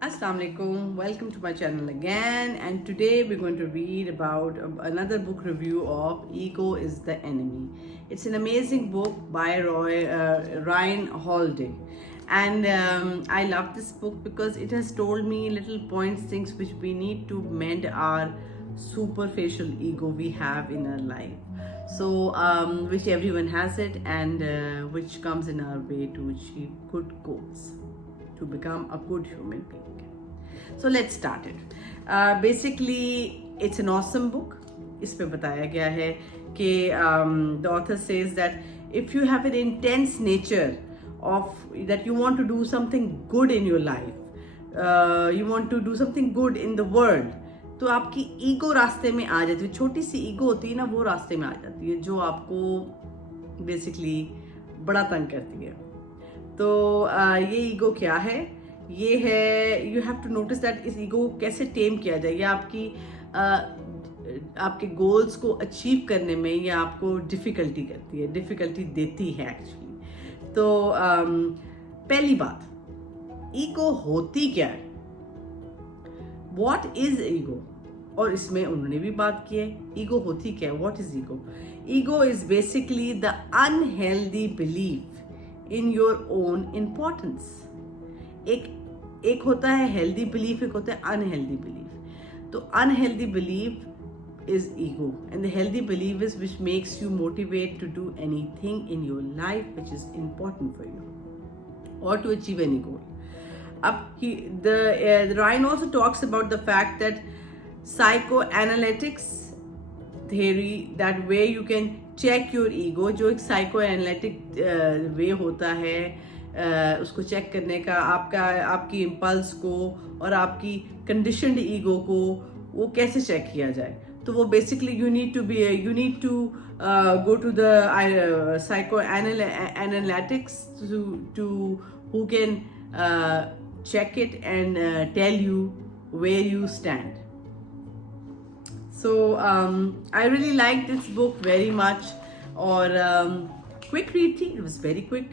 Assalamu alaikum, welcome to my channel again, and today we're going to read about another book review of Ego is the Enemy. It's an amazing book by Ryan Holiday, and I love this book because it has told me little points, things which we need to mend our superficial ego we have in our life. So, which everyone has it, and which comes in our way to achieve good goals, to become a good human being. So let's start it. Basically, it's an awesome book. इसमें बताया गया है कि the author says that if you have an intense nature of that you want to do something good in your life, you want to do something good in the world, तो आपकी ego रास्ते में आ जाती है. छोटी सी ego होती है ना, वो रास्ते में आ जाती है जो आपको बेसिकली बड़ा तंग करती है. तो ये ईगो क्या है? ये है, you have to notice that इस ईगो को कैसे टेम किया जाए. ये आपके गोल्स को अचीव करने में ये आपको डिफ़िकल्टी करती है, डिफ़िकल्टी देती है एक्चुअली. तो पहली बात, ईगो होती क्या है? What is ego? और इसमें उन्होंने भी बात की है, ईगो होती क्या है, what is ego? Ego is basically the unhealthy belief in your own importance. एक होता है हेल्दी बिलीफ, एक होता है अनहेल्दी बिलीफ. तो unhealthy belief is ego, and the healthy belief is which makes you motivate to do anything in your life which is important for you or to achieve any goal. Ryan also talks about the fact that psychoanalytics theory, that where you can check your ego, जो एक psychoanalytic way होता है उसको check करने का, आपकी impulse को और आपकी कंडीशनड ईगो को वो कैसे चेक किया जाए. तो वो basically you need to go to the psychoanalytics to who can check it and tell you where you stand. So I really liked this book very much. और quick read थी, it was very quick.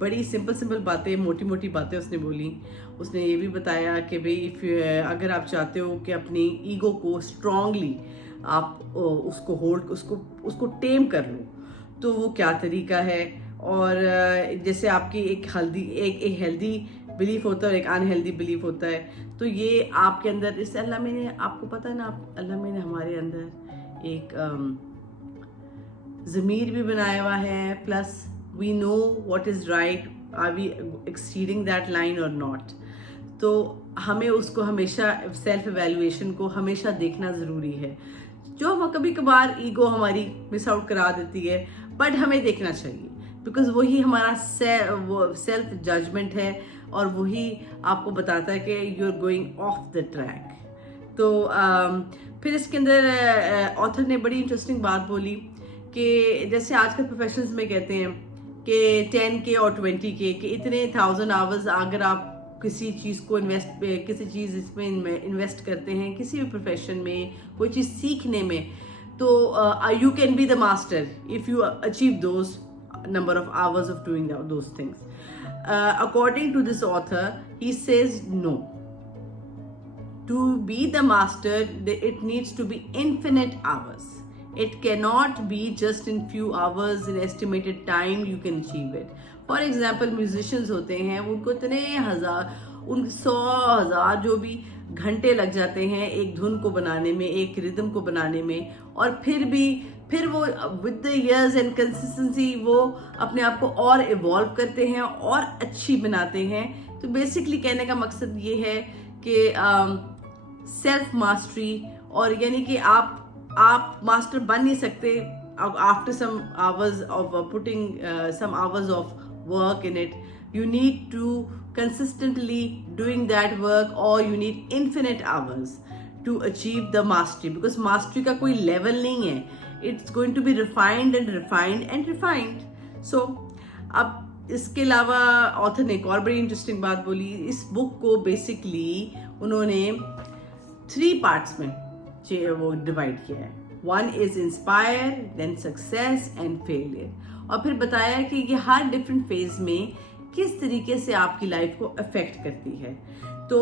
बड़ी simple बातें, मोटी बातें उसने बोली. उसने ये भी बताया कि भाई अगर आप चाहते हो कि अपनी ईगो को स्ट्रांगली आप उसको टेम कर लो, तो वो क्या तरीका है. और जैसे आपकी एक हेल्दी बिलीफ होता है और एक अनहेल्दी बिलीफ होता है. तो ये आपके अंदर, इस अल्लाह में ने, आपको पता है ना, अल्लाह में ने हमारे अंदर एक ज़मीर भी बनाया हुआ है, plus we know what is right, are we exceeding that line or not. तो हमें उसको हमेशा सेल्फ एवेल्युएशन को हमेशा देखना ज़रूरी है. जो हम कभी कभार ईगो हमारी मिस आउट करा देती है, बट हमें देखना चाहिए, बिकॉज वही हमारा सेल्फ जजमेंट है और वही आपको बताता है कि you are going off the track. तो फिर इसके अंदर ऑथर ने बड़ी इंटरेस्टिंग बात बोली कि जैसे आजकल प्रोफेशनल्स में कहते हैं कि 10K और 20K कि इतने 1000 आवर्स अगर आप किसी चीज़ को किसी चीज़ इसमें इन्वेस्ट करते हैं, किसी भी प्रोफेशन में, कोई चीज़ सीखने में, तो you can be the master if you achieve those number of hours of doing those things. According to this author, he says no, to be the master it needs to be infinite hours. It cannot be just in few hours, in estimated time you can achieve it. For example, musicians होते हैं, उनको इतने 100,000 जो भी घंटे लग जाते हैं एक धुन को बनाने में, एक रिदम को बनाने में, और फिर वो with the years and consistency वो अपने आप को और इवॉल्व करते हैं और अच्छी बनाते हैं. तो बेसिकली कहने का मकसद ये है कि सेल्फ मास्टरी, और यानी कि आप मास्टर बन नहीं सकते after some hours of putting some hours of work in it. You need to consistently doing that work, और you need infinite hours to achieve the mastery, because mastery का कोई लेवल नहीं है. It's going to be refined and refined and refined. So अब इसके अलावा author ने एक और बड़ी इंटरेस्टिंग बात बोली. इस बुक को बेसिकली उन्होंने 3 पार्ट्स में वो डिवाइड किया है. 1 is inspire, then success and failure. और फिर बताया कि ये हर डिफरेंट फेज में किस तरीके से आपकी लाइफ को अफेक्ट करती है. तो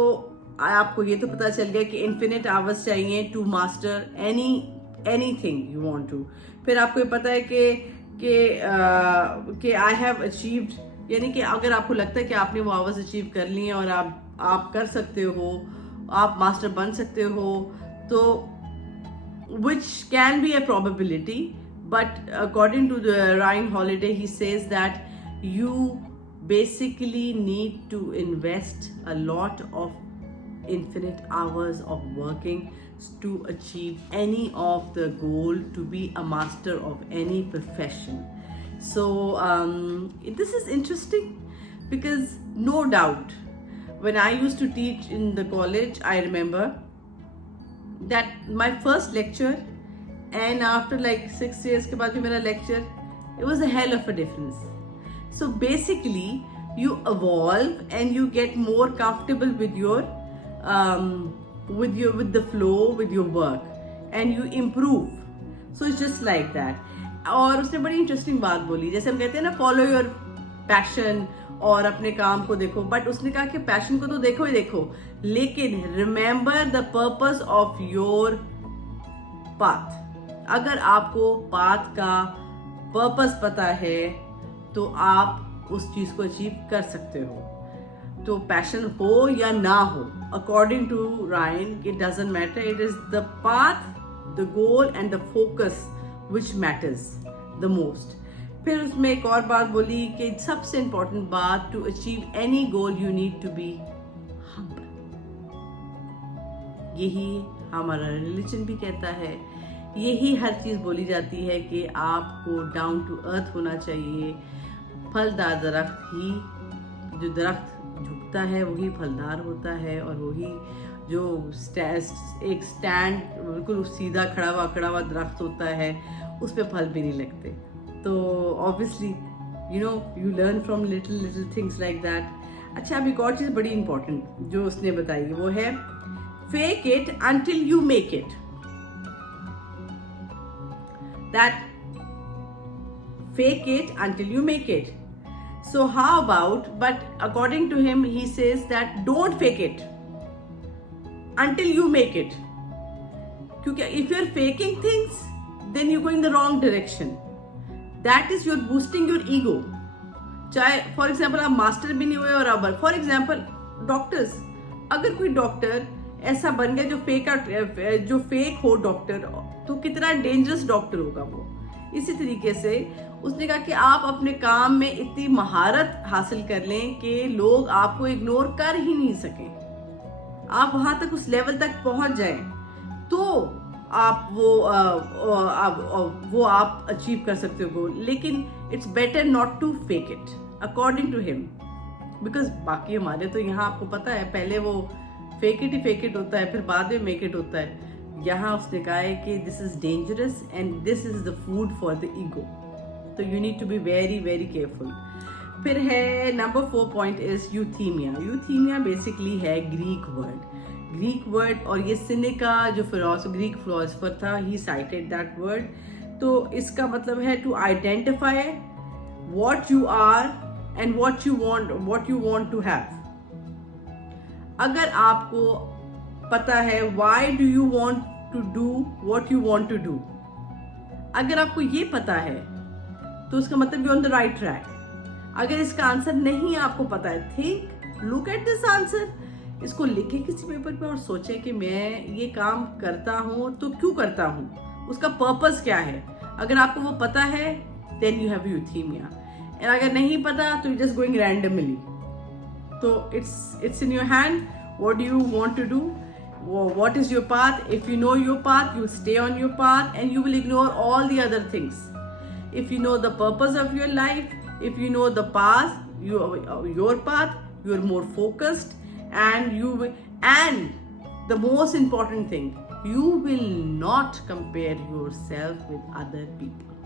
आपको ये तो पता चल गया कि इन्फिनिट आवर्स चाहिए to master anything you want to. फिर आपको ये पता है कि आई हैव अचीव्ड, यानी कि अगर आपको लगता है कि आपने वो आवर्स अचीव कर लिए और आप कर सकते हो, आप मास्टर बन सकते हो, तो which can be a probability, but according to the Ryan Holiday, he says that you basically need to invest a lot of infinite hours of working to achieve any of the goal, to be a master of any profession. So this is interesting because no doubt when I used to teach in the college, I remember that my first lecture and after like 6 years के बाद भी मेरा lecture, it was a hell of a difference. So basically you evolve and you get more comfortable with your with the flow with your work and you improve. So it's just like that. और उसने बड़ी interesting बात बोली, जैसे हम कहते हैं ना फॉलो योर पैशन और अपने काम को देखो, बट उसने कहा कि पैशन को तो देखो ही देखो, लेकिन remember the purpose of your path. अगर आपको पाथ का पर्पस पता है तो आप उस चीज को अचीव कर सकते हो। तो पैशन हो या ना हो, according to Ryan it doesn't matter, it is the path, the goal and the focus which matters the most. फिर उसमें एक और बात बोली कि सबसे इंपॉर्टेंट बात, to achieve any goal you need to be humble. यही हमारा रिलीजन भी कहता है, यही हर चीज़ बोली जाती है कि आपको डाउन टू अर्थ होना चाहिए। फलदार दरख्त ही, जो दरख्त झुकता है वही फलदार होता है, और वही जो एक स्टैंड बिल्कुल सीधा खड़ा हुआ दरख्त होता है उस पर फल भी नहीं लगते। तो obviously you learn from little things like that. अच्छा, अब एक और चीज़ बड़ी इंपॉर्टेंट जो उसने बताई वो है fake it until you make it. That fake it until you make it. So how about, but according to him, he says that don't fake it until you make it. Because if you're faking things, then you're going the wrong direction. That is, you're boosting your ego. चाहे for example आप master भी नहीं हुए और अब for example doctors, अगर कोई doctor ऐसा बन गया जो फेक हो डॉक्टर, तो कितना डेंजरस डॉक्टर होगा वो। इसी तरीके से उसने कहा कि आप अपने काम में इतनी महारत हासिल कर लें कि लोग आपको इग्नोर कर ही नहीं सकें, आप वहां तक उस लेवल तक पहुंच जाएं, तो आप वो आप अचीव कर सकते हो। लेकिन it's better not to fake it according to him, because बाकी हमारे तो यहाँ आपको पता है पहले वो फेक इट होता है, फिर बाद में मेक इट होता है। यहाँ उसने कहा है कि this is dangerous and this is the food for the ego, तो you need to be very very careful. फिर है number 4 point is euthymia. Euthymia basically है ग्रीक वर्ड, और ये सिनेका जो ग्रीक फिलोसफर था, ही साइटेड दैट वर्ड। तो इसका मतलब है to identify what you are and what you want to have. अगर आपको पता है why do you want to do what you want to do, अगर आपको ये पता है तो उसका मतलब you on the right track. अगर इसका आंसर नहीं आपको पता है, think, look at this answer, इसको लिखें किसी पेपर पे और सोचें कि मैं ये काम करता हूँ तो क्यों करता हूँ, उसका पर्पस क्या है। अगर आपको वो पता है then you have euthymia, and अगर नहीं पता तो यू जस्ट गोइंग रैंडमली। तो it's in your hand, what do you want to do, what is your path. If you know your path, you'll stay on your path and you will ignore all the other things. If you know the purpose of your life, if you know the path, your path, you're more focused, and the most important thing, you will not compare yourself with other people.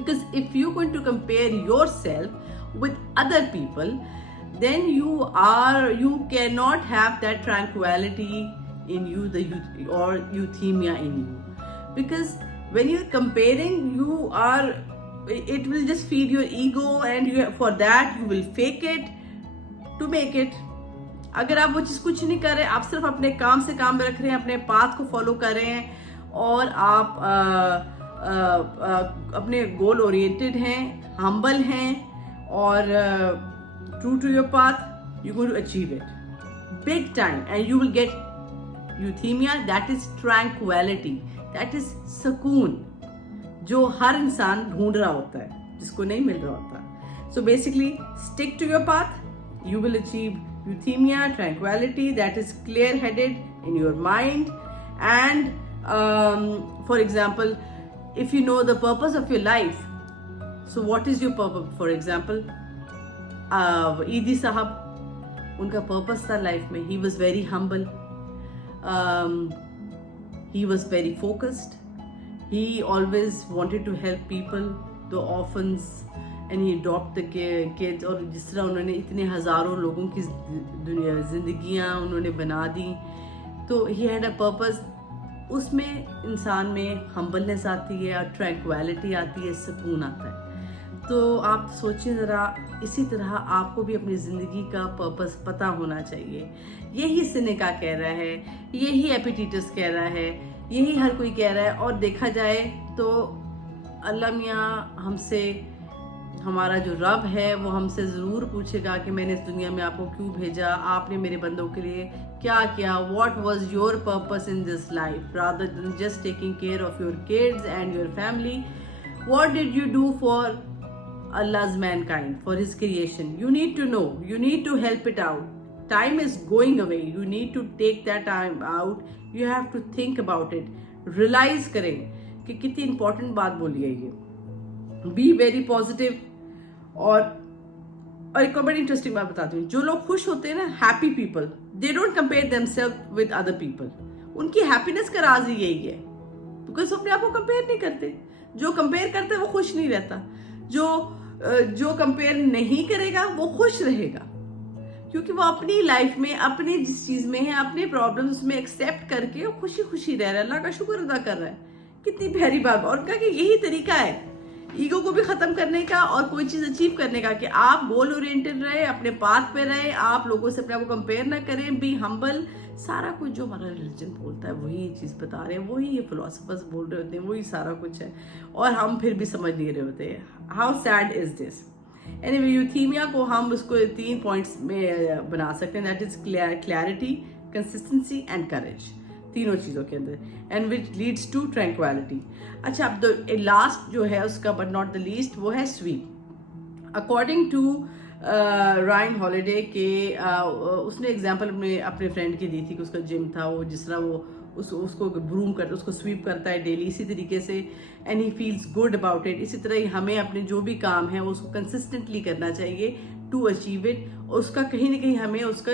Because if you're going to compare yourself with other people, then you cannot have that tranquility in you, or euthymia in you. Because when you're comparing, it will just feed your ego, and for that you will fake it to make it. अगर आप वो चीज़ कुछ नहीं कर रहे, आप सिर्फ अपने काम से काम रख रहे हैं, अपने पाथ को फॉलो कर रहे हैं और आप अपने गोल ओरिएंटेड हैं, हम्बल हैं और true to your path, you going to achieve it big time and you will get euthymia, that is tranquility, that is सुकून जो हर इंसान ढूंढ रहा होता है, जिसको नहीं मिल रहा होता. So basically stick to your path, you will achieve euthymia, tranquility, that is clear headed in your mind. And for example, if you know the purpose of your life, so what is your purpose? For example, Idi Sahab, unka purpose tha life mein, he was very humble, he was very focused, he always wanted to help people, the orphans, and he adopted the kids. और जिस तरह उन्होंने इतने हज़ारों लोगों की ज़िंदगियाँ उन्होंने बना दी, तो he had a purpose. उसमें इंसान में हम्बलनेस आती है और ट्रैंक्विलिटी आती है, सुकून आता है. तो आप सोचिए ज़रा, इसी तरह आपको भी अपनी ज़िंदगी का पर्पस पता होना चाहिए. यही सिनेका कह रहा है, यही एपिक्टेटस कह रहा है, यही हर कोई कह रहा है. और देखा जाए तो अल्लाह मियाँ हमसे, हमारा जो रब है वो हमसे ज़रूर पूछेगा कि मैंने इस दुनिया में आपको क्यों भेजा, आपने मेरे बंदों के लिए क्या किया, what was your purpose in this life, rather than just taking care of your kids and your family. What did you do for Allah's mankind, for his creation? You need to know, you need to help it out. Time is going away, you need to take that time out, you have to think about it, realize करें कि कितनी important बात बोली है ये. Be very positive. और एक और बड़ी इंटरेस्टिंग बात बताती हूँ, जो लोग खुश होते हैं ना, happy people, they don't compare themselves with other people. उनकी हैप्पीनेस का राज ही यही है, बिकॉज अपने आप को कंपेयर नहीं करते. जो कंपेयर करता है वो खुश नहीं रहता, जो कंपेयर नहीं करेगा वो खुश रहेगा, क्योंकि वो अपनी लाइफ में, अपने जिस चीज में है, अपने प्रॉब्लम्स में एक्सेप्ट करके वो खुशी खुशी रह रहा है, अल्लाह का शुक्र अदा कर रहा है. कितनी प्यारी बात. और उनका कि यही तरीका है ईगो को भी खत्म करने का और कोई चीज अचीव करने का, कि आप गोल ओरिएंटेड रहे, अपने पाथ पे रहे, आप लोगों से अपने आप को कंपेयर ना करें, बी हम्बल. सारा कुछ जो हमारा रिलीजन बोलता है वही ये चीज़ बता रहे हैं, वही ये फिलोसफर्स बोल रहे होते हैं, वही सारा कुछ है, और हम फिर भी समझ नहीं रहे होते हैं. How sad is this. Anyway, euthymia को हम उसको 3 पॉइंट्स में बना सकते हैं, that is clarity, consistency and courage, तीनों चीज़ों के अंदर, and which leads to tranquility. अच्छा, अब तो लास्ट जो है उसका, बट नॉट द लीस्ट, वो है sweep. According to Ryan Holiday के उसने एग्जांपल अपने फ्रेंड की दी थी कि उसका जिम था, वो जिस तरह वो उसको ब्रूम करता, उसको स्वीप करता है डेली, इसी तरीके से, and he feels good about it. इसी तरह ही हमें अपने जो भी काम है उसको कंसिस्टेंटली करना चाहिए टू अचीव इट, और उसका कहीं ना कहीं हमें उसका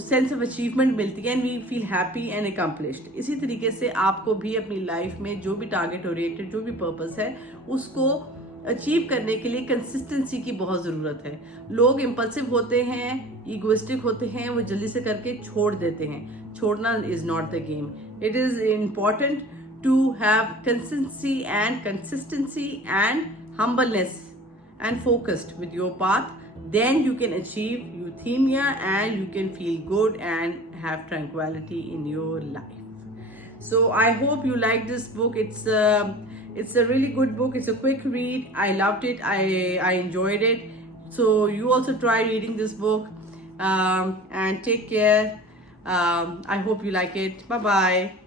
सेंस ऑफ अचीवमेंट मिलती है, and we feel happy and accomplished. इसी तरीके से आपको भी अपनी लाइफ में जो भी टारगेट ओरिएंटेड जो भी पर्पस है उसको अचीव करने के लिए कंसिस्टेंसी की बहुत ज़रूरत है. लोग इम्पल्सिव होते हैं, ईगोइस्टिक होते हैं, वो जल्दी से करके छोड़ देते हैं. छोड़ना is not the game. It is important to have consistency and humbleness and focused with your path. Then you can achieve euthymia and you can feel good and have tranquility in your life. So I hope you like this book. It's a really good book. It's a quick read. I loved it. I enjoyed it. So you also try reading this book, and take care. I hope you like it. Bye bye.